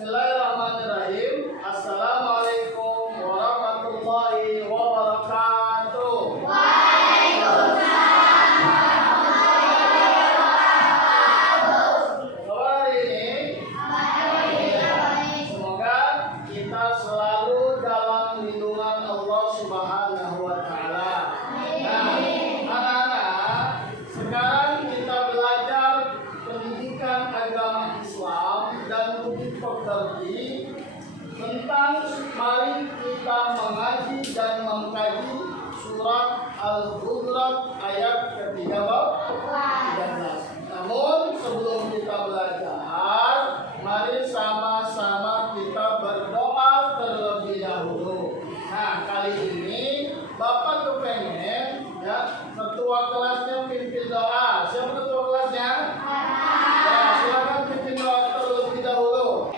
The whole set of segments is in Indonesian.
Bismillahirrahmanirrahim. Assalamualaikum warahmatullahi wabarakatuh. Waalaikumsalam warahmatullahi wabarakatuh. Hari ini semoga kita selalu dalam lindungan Allah Subhanahu wa taala. Nah, anak-anak, sekarang kita belajar pendidikan agama Islam dan budi pekerti tentang mari kita mengaji dan mengkaji surat Al-Hujurat ayat ke-13. Namun sebelum kita belajar, mari sama-sama kita berdoa terlebih dahulu. Nah, kali ini Bapak kepengen ya ketua kelasnya pimpin doa. Siapa ketua kelasnya? Ya, silakan pimpin doa terlebih dahulu.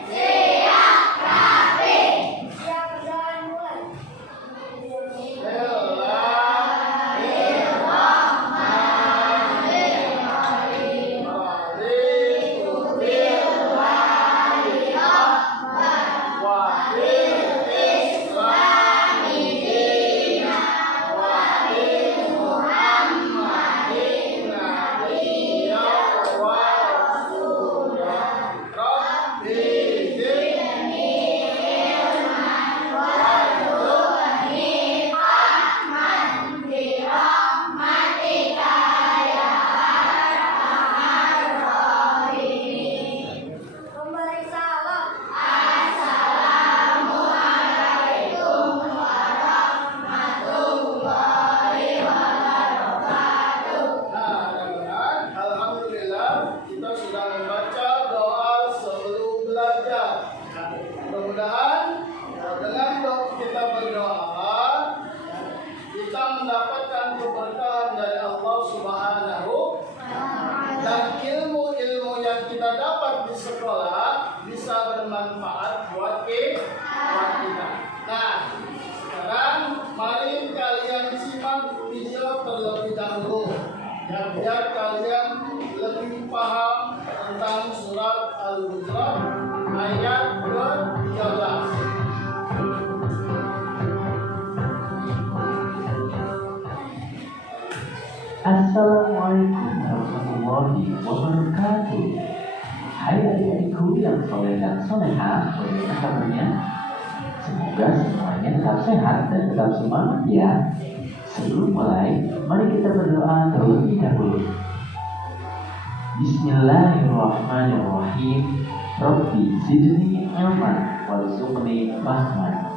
Mudah-mudahan dengan kita berdoa kita mendapatkan keberkahan dari Allah Subhanahu dan ilmu-ilmu yang kita dapat di sekolah bisa bermanfaat buat kita. Nah, sekarang mari kalian simak video terlebih dahulu ya, biar kalian lebih paham tentang surat Al-Hujurat ayat ke-13. Assalamualaikum warahmatullahi wabarakatuh. Hai adik-adikku yang soleh dan soleha, bagaimana kabarnya? Semoga semuanya tetap sehat dan tetap semangat ya. Sebelum mulai, mari kita berdoa terlebih dahulu. Bismillahirrahmanirrahim. Rabbi zidni ilman warzuqni fahman.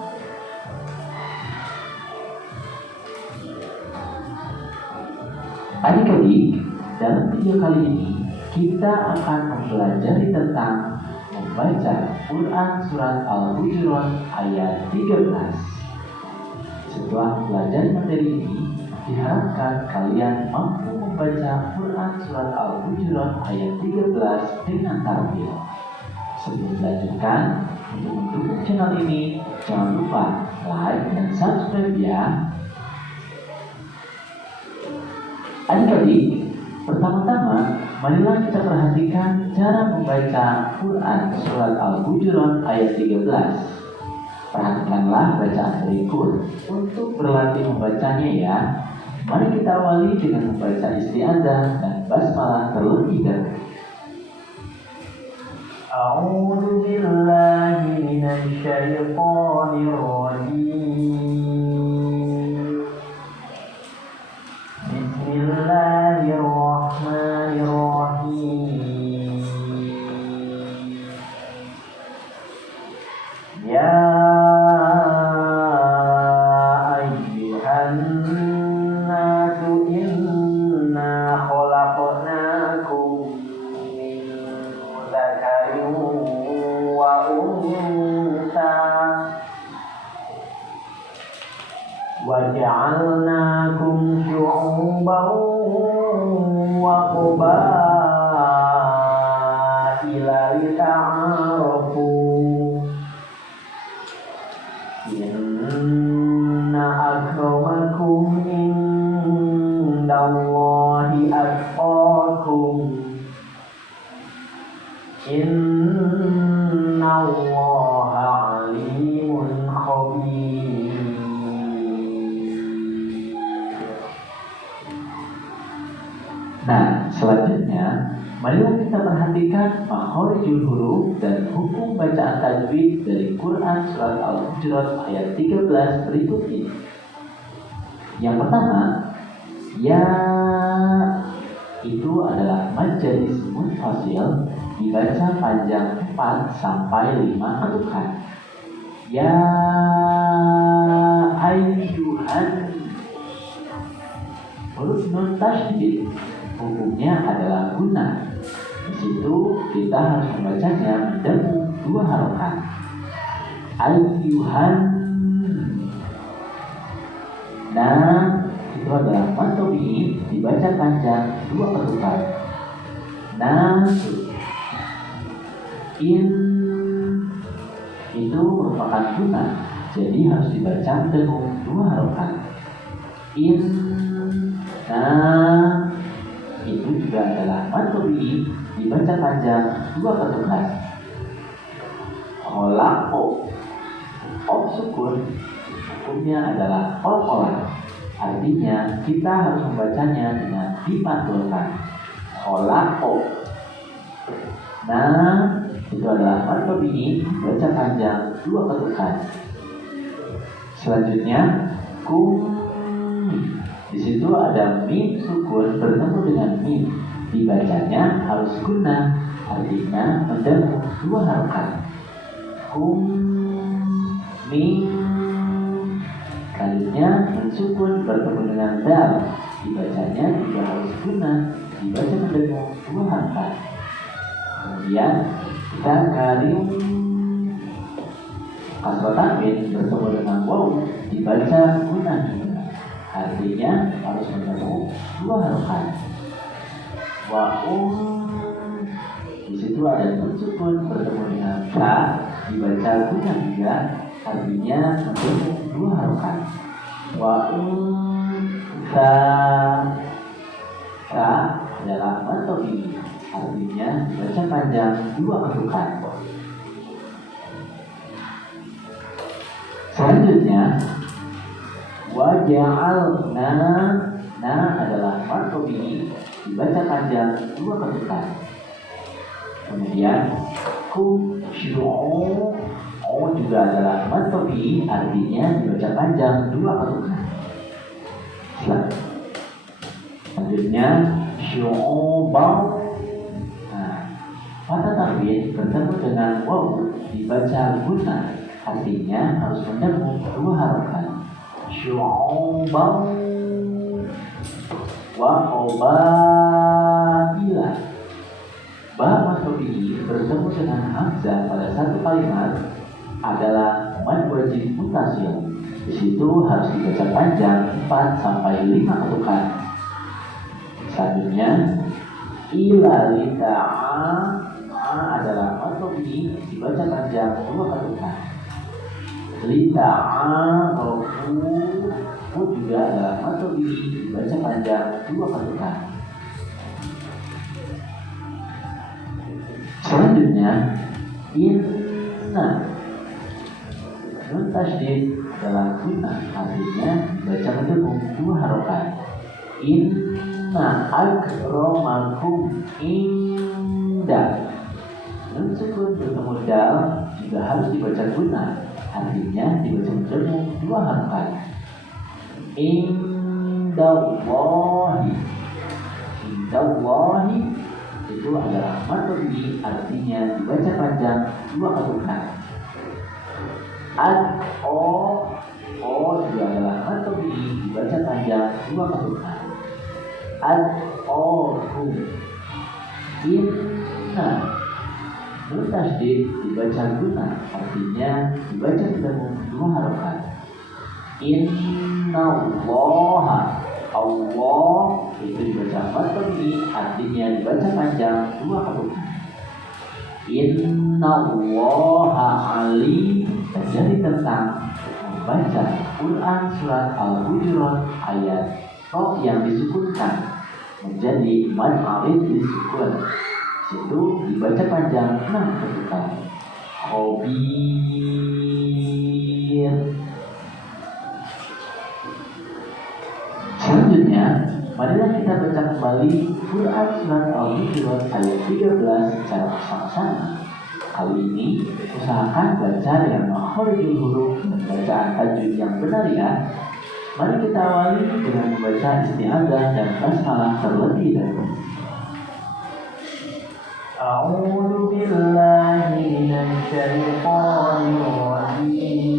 Adik-adik, dalam video kali ini kita akan mempelajari tentang membaca Quran surat Al-Hujurat ayat 13. Setelah belajar materi ini, diharapkan kalian mampu membaca Quran surat Al-Hujurat ayat 13 dengan tartil. Sebelum dilanjutkan, untuk mendukung channel ini, jangan lupa like dan subscribe ya. Adik-adik, pertama-tama, marilah kita perhatikan cara membaca Quran surat Al-Hujurat ayat 13. Perhatikanlah bacaan berikut untuk berlatih membacanya ya. Mari kita awali dengan membaca isti'adzah dan basmalah terlebih dahulu. A'udzu billahi minasy syaithanir rajim. Bismillahirrahmanirrahim. Ya ayyuhan nasu inna khalaqnakum min dzakarin wa untha wa ja'alnakum syu'uban wa qabaila lita'arafu. Inna akramakum indallahi atqakum. Inna Allah memperhatikan makhorijul huruf dan hukum bacaan tajwid dari Quran surat Al-Hujurat ayat 13 berikut ini. Yang pertama, ya itu adalah mad jenis munfasil dibaca panjang 4 sampai 5 ketukan. Ya ayyuhan. Huruf nun tasydid hukumnya adalah guna. Di situ kita harus membacanya mendengung 2 harokat. Ayyuhan. Nah, itu adalah mad tabi'i dibaca panjang 2 ketukan. Nasu. In itu merupakan guna, jadi harus dibaca mendengung 2 harokat. In. Nah, itu juga adalah mad tabi'i dibaca panjang 2 ketukan. Kholaqo. Sukun hukumnya adalah qalqalah. Artinya kita harus membacanya dengan dipantulkan. Kholaqo. Nah, itu adalah mad tabi'i dibaca panjang 2 ketukan. Selanjutnya kum. Di situ ada mim sukun bertemu dengan mim. Dibacanya harus guna, artinya mendengung 2 harokat. Kum mim. Selanjutnya mim sukun bertemu dengan dal. Dibacanya juga harus guna, dibaca mendengung 2 harokat. Kemudian kita karim. Kasroh tanwin bertemu dengan waw dibaca guna juga. Artinya harus mendengung 2 harokat. Di situ ada nun sukun bertemu dengan ta dibaca guna juga. Artinya mendengung 2 harokat. Ta adalah mad tabi'i. Artinya dibaca panjang 2 ketukan. Selanjutnya waja'alna. Nah adalah mad tabi'i dibaca panjang 2 ketukan. Kemudian kusyu'u juga adalah mad tabi'i, artinya dibaca panjang 2 ketukan. Selanjutnya syu'ubah. Nah, pada tanwin bertemu dengan waw dibaca guna, artinya harus mendengung 2 harokat. Syu'ubah wa qabila. Ba mad tabi'i bertemu dengan hamzah pada satu kalimat adalah mad wajib mutasil. Di situ harus dibaca panjang 4 sampai 5 ketukan. Selanjutnya ila lita'a. Adalah mad tabi'i dibaca panjang 2 ketukan. Lita'arofu juga adalah mad tabi'i dibaca panjang 2 ketukan. Selanjutnya inna. Nun tasydid adalah guna, artinya dibaca mendengung 2 harokat. Inna akramakum inda. Nun sukun bertemu dal juga harus dibaca guna, artinya dibaca mendengung 2 harokat. Indallahi. Indallahi itu adalah mad tabi'i, artinya dibaca panjang 2 ketukan. juga adalah mad tabi'i dibaca panjang 2 ketukan. Ad-orhu. Inna. Nun tasydid dibaca guna, artinya dibaca dengan 2 harokat. Inna allaha. Allah itu dibaca mad tabi'i, artinya dibaca panjang 2 ketukan. Inna allaha alim. Terjadi tentang membaca Quran surat Al-Hujurat ayat ro yang disukunkan menjadi mad alif disukun. Situ dibaca panjang 6 ketukan. Khabir. Selanjutnya Marilah kita baca kembali Quran Surat Al-Hujurat ayat 13 secara bersama-sama. Kali ini usahakan baca dengan makhorijul huruf dan bacaan tajwid yang benar ya. Mari kita awali dengan membaca isti'adzah dan basmalah terlebih dahulu. A'udzu billahi minasy syaithanir rajim.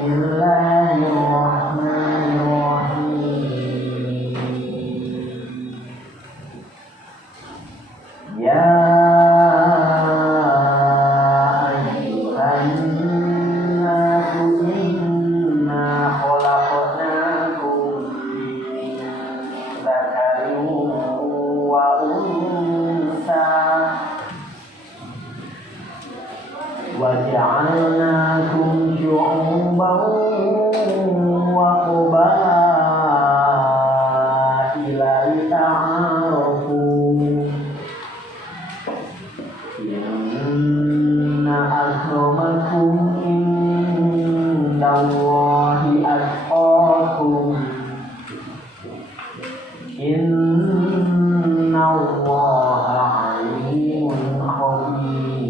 Bismillahirrahmanirrahim. Ya وَجَعَلْنَاكُمْ شُعُوبًا وَقَبَائِلَ لِتَعَارَفُوا إِنَّ أَكْرَمَكُمْ عِندَ اللَّهِ أَتْقَاكُمْ إِنَّ اللَّهَ عَلِيمٌ خَبِيرٌ.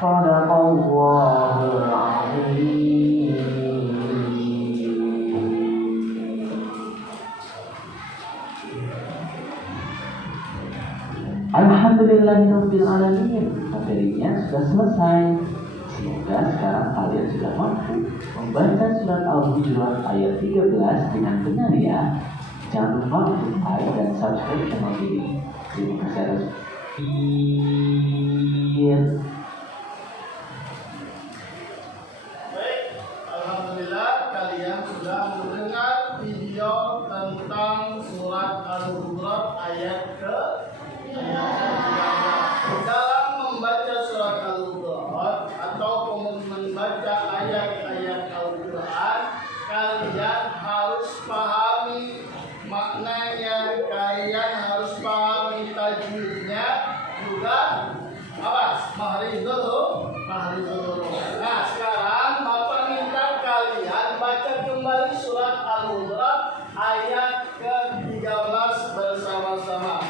Sadaqallahul azim. Alhamdulillahirabbil alamin. Materinya sudah selesai. Semoga sekarang kalian sudah mampu membaca surat Al-Hujurat ayat 13 dengan benar ya. Jangan lupa untuk like dan subscribe channel ini. Terima kasih atas Alhamdulillah kalian sudah mendengar video tentang surat Al-Hujurat ayat ke-13. Dalam membaca surat Al-Hujurat atau membaca ayat-ayat Al-Quran, kalian harus pahami maknanya, kalian harus pahami tajwidnya, juga mahrizul. Nah, sekarang Bapak minta kalian baca kembali surat Al-Hujurat ayat ke-13 bersama-sama.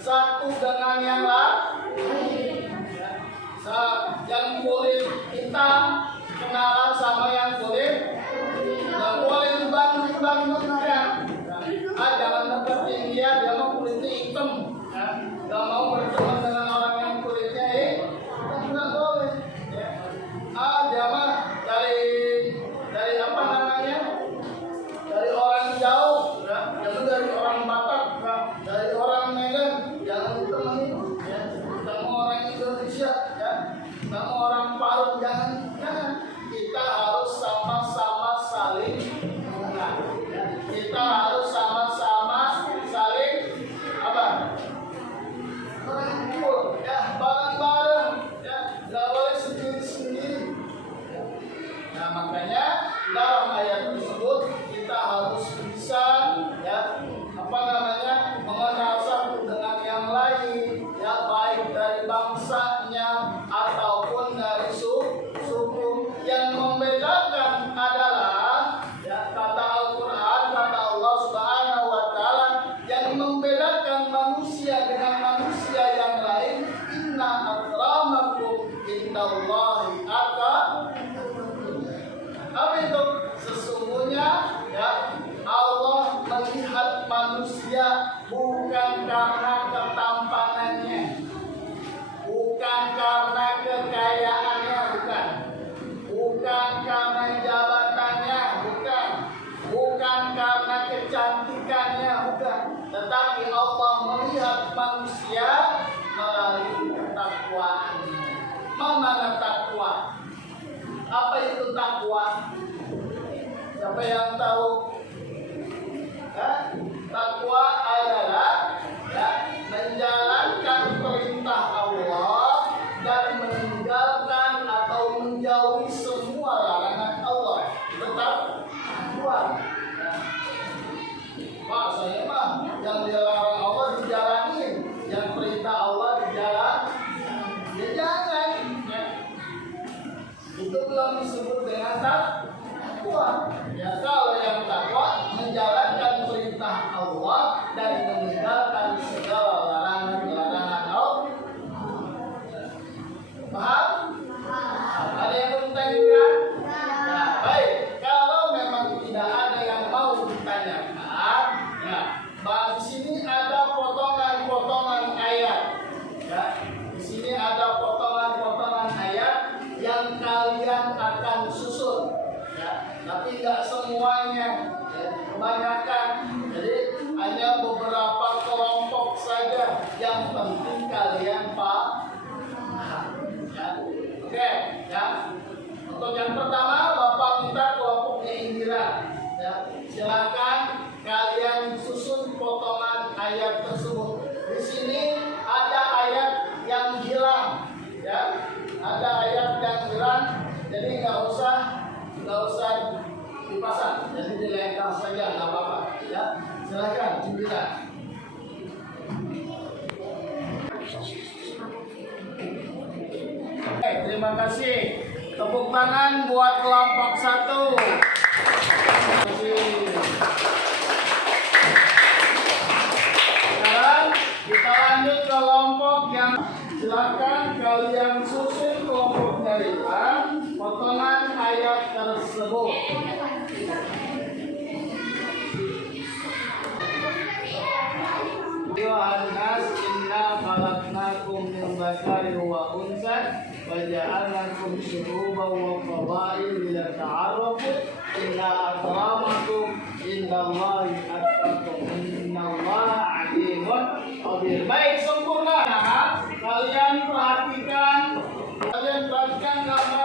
satu dengan yang lain. Yang kulit hitam kenalan sama yang kulit boleh dibantu ya. Jangan deketin dia mau kulitnya hitam ya. Gak mau berteman dengan orang yang kulitnya nggak boleh ya. Jangan dari apa namanya, dari orang jauh ya. Jangan dari orang Batak ya. Dari orang Medan jangan ditemenin ya. Sama orang Indonesia ya, sama orang Palu jangan. Kita harus sama-sama saling mengenal ya. Kita harus sama-sama saling apa? Merangkul ya, bareng-bareng ya, nggak boleh sendiri-sendiri. Nah makanya dalam ayat tersebut kita harus bisa ya mengenal satu dengan yang lain ya, baik dari bangsanya ataupun dari suku. Yang membedakan adalah ya, kata Al-Quran, kata Allah Subhanahu wa Ta'ala, yang membedakan manusia dengan manusia yang lain, inna akramakum indallahi apa itu? Sesungguhnya ya, Allah melihat manusia bukan karena ketampanannya, bukan karena kekayaannya, bukan karena jabatannya, bukan karena kecantikannya, tetapi Allah melihat manusia melalui ketakwaannya. Mana takwa? Apa itu takwa? Siapa yang tahu? Takwa adalah ya, menjalankan perintah Allah dan meninggalkan atau menjauhi semua larangan Allah. Tetap takwa. Pak, saya mah yang dilarang Allah dijalanin, yang perintah Allah ya jangan. Ya. Itu belum disebut dengan takwa. Ya, kalau yang takwa menjalankan perintah Allah dan meninggalkan segala larangan Allah. Paham? Ada yang bertanya? Nah, baik. Kalau memang tidak ada yang mau ditanyakan, ya, di sini ada potongan-potongan ayat. Ya, di sini ada potongan-potongan ayat yang kalian akan susun. Ya, tapi nggak semuanya, ya, kebanyakan. Jadi hanya beberapa kelompok saja yang penting kalian paham. Ya. Oke, ya. Untuk yang pertama, Bapak minta kelompoknya Indira. Ya, silakan kalian susun potongan ayat tersebut. Di sini ada ayat yang hilang, ya. Ada ayat yang hilang, jadi nggak usah dipasang, jadi dilengkar saja, nggak apa-apa. Ya, silakan Indira. Terima kasih. Tepuk tangan buat kelompok 1. Terima kasih. Sekarang kita lanjut ke kelompok yang silakan kalian susun kelompoknya Rita, potongan ayat tersebut. Yohanes inna khalaqnakum min dzakarin wa unsa wa ja'alnakum syu'uban wa qabaila lita'arafu inna akramakum indallahi atqakum innallaha 'alimun khabir. Baik, sempurna. Kalian perhatikan gambar